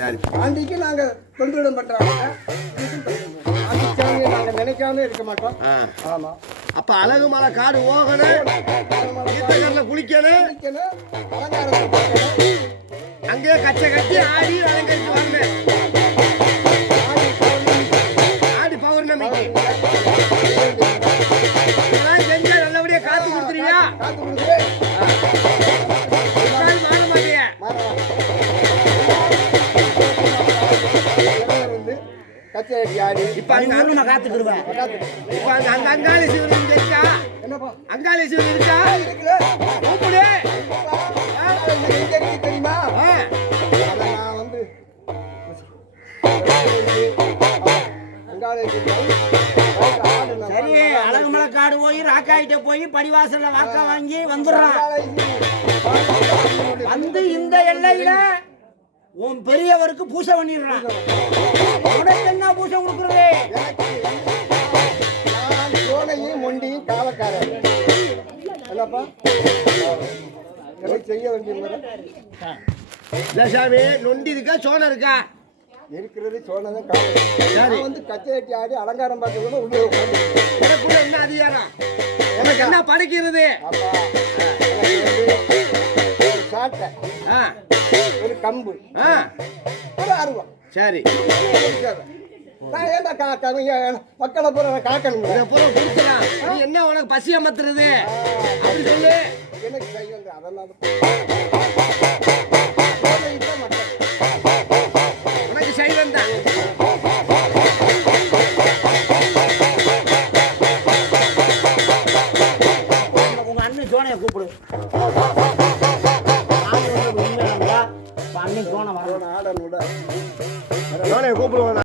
சரி. ஆண்டிக்கு நாங்க தொண்டுவிடம் பண்றாங்க. ஆண்டிச்சாமி நாங்க நினைக்காம இருக்க மாட்டோம். ஆமா. அப்ப அழகுமலை காடு போகணும், தீர்த்தங்கள்ல குளிக்கணும், அலங்காரத்தை பார்க்கணும். அங்கேயே கச்சை கட்டி ஆடி அலங்கரிச்சு வரணும். ஆடி பௌர்ணமிக்கு இதெல்லாம் செஞ்சா நல்லபடியா காத்து கொடுத்துறீங்க. காத்து கொடுத்து மாற மாட்டீங்க. கச்சை கட்டி ஆடி இப்ப அங்க காத்துக்கிடுவேன். இப்ப அங்க அங்காளி சிவன் இருக்கா? என்னப்பா அங்காளி சிவன் இருக்கா? கூப்பிடு. தெரியுமா? நான் வந்து சரி, அழகுமலை காடு போய் ராக்காயிட்ட போய் படிவாசல்ல வாக்கா வாங்கி வந்துடுறான். வந்து இந்த எல்லையில உன் பெரியவருக்கு பூசை பண்ணிடுறான். உனக்கு என்ன பூசை கொடுக்குறது? சோனையும் மொண்டியும் காவக்காரன் என்னப்பா செய்ய வேண்டியது சாமி. நொண்டி இருக்கா சோனை இருக்கா? இருக்கிறது சோனதான் காவல். வந்து கச்சை கட்டி ஆடி அலங்காரம் பார்க்கறது உள்ளே எனக்குள்ள என்ன அதிகாரம்? எனக்கு என்ன படைக்கிறது? ஒரு சாட்டை, ஒரு கம்பு, ஒரு அருவா. சரி, நான் ஏன்டா மக்களை பூரா காக்கணும். நீ என்ன உனக்கு பசி அமர்த்துறது அப்படி சொல்லு. எனக்கு செய்யுங்க அதெல்லாம் உனக்கு சைவம் தான். உங்க அண்ணன் ஜோனைய கூப்பிடு. அண்ணன் ஜோனை வர ஆடல் கூப்பிடுவாங்க.